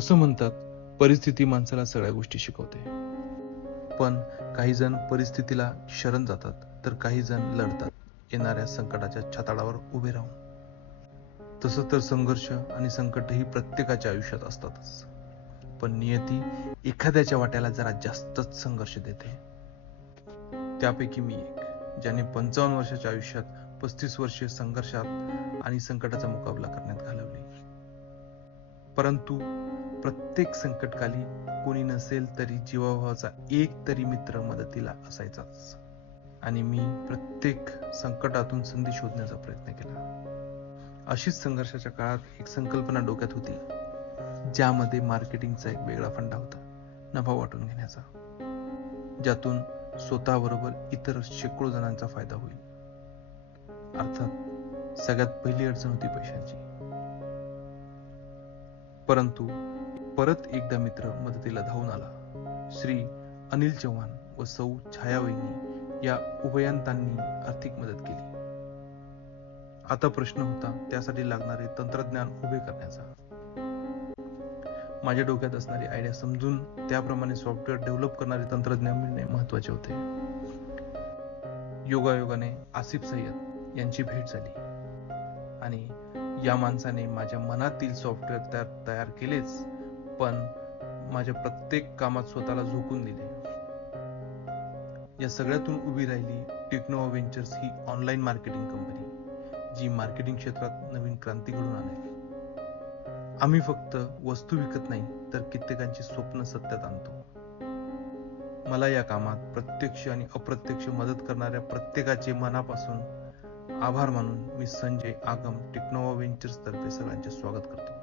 असं म्हणतात, परिस्थिती माणसाला सगळ्या गोष्टी शिकवते. पण काही जण परिस्थितीला शरण जातात, तर काही जण लढतात येणाऱ्या संकटाच्या छताडावर उभे राहून. तसं तर संघर्ष आणि संकट ही प्रत्येकाच्या आयुष्यात असतातच, पण नियती एखाद्याच्या वाट्याला जरा जास्तच संघर्ष देते. त्यापैकी मी एक, ज्याने 55 वर्षाच्या आयुष्यात 35 वर्षे संघर्षात आणि संकटाचा मुकाबला करण्यात घालवली. परंतु प्रत्येक संकटकाली कोणी नसेल तरी जीवाभावाचा एक तरी मित्र मदतीला असायचाच. आणि मी प्रत्येक संकटातून संधी शोधण्याचा प्रयत्न केला. अशीच संघर्षाच्या काळात एक संकल्पना डोक्यात होती, ज्यामध्ये मार्केटिंगचा एक वेगळा फंडा होता, नफा वाटून घेण्याचा, ज्यातून स्वतःबरोबर इतर शेकडो जणांचा फायदा होईल. अर्थात सगळ्यात पहिली अडचण होती पैशांची. परंतु परत एकदा मित्र मदतीला धावून आला. श्री अनिल चव्हाण व सौ छायावहिनी या उभयतांनी आर्थिक मदत केली. आता प्रश्न होता त्यासाठी लागणारे तंत्रज्ञान उभे करण्याचा. माझ्या डोक्यात असणारी आयडिया समजून त्याप्रमाणे सॉफ्टवेअर डेव्हलप करणारे तंत्रज्ञान मिळणे महत्वाचे होते. योगायोगाने आसिफ सय्यद यांची भेट झाली आणि या माणसाने माझ्या मनातील सॉफ्टवेअर तयार केलेच, पण माझ्या प्रत्येक कामात स्वतःला झोकून दिले. या सगळ्यातून उभी राहिली टेक्नोवा व्हेंचर्स ही ऑनलाईन मार्केटिंग कंपनी, जी मार्केटिंग क्षेत्रात नवीन क्रांती घडवून आणेल. आम्ही फक्त वस्तू विकत नाही, तर कित्येकांची स्वप्न सत्यात आणतो. मला या कामात प्रत्यक्ष आणि अप्रत्यक्ष मदत करणाऱ्या प्रत्येकाचे मनापासून आभार मानून मी संजय आगम टेक्नोवा व्हेंचर्स तर्फे सगळ्यांचे स्वागत करतो.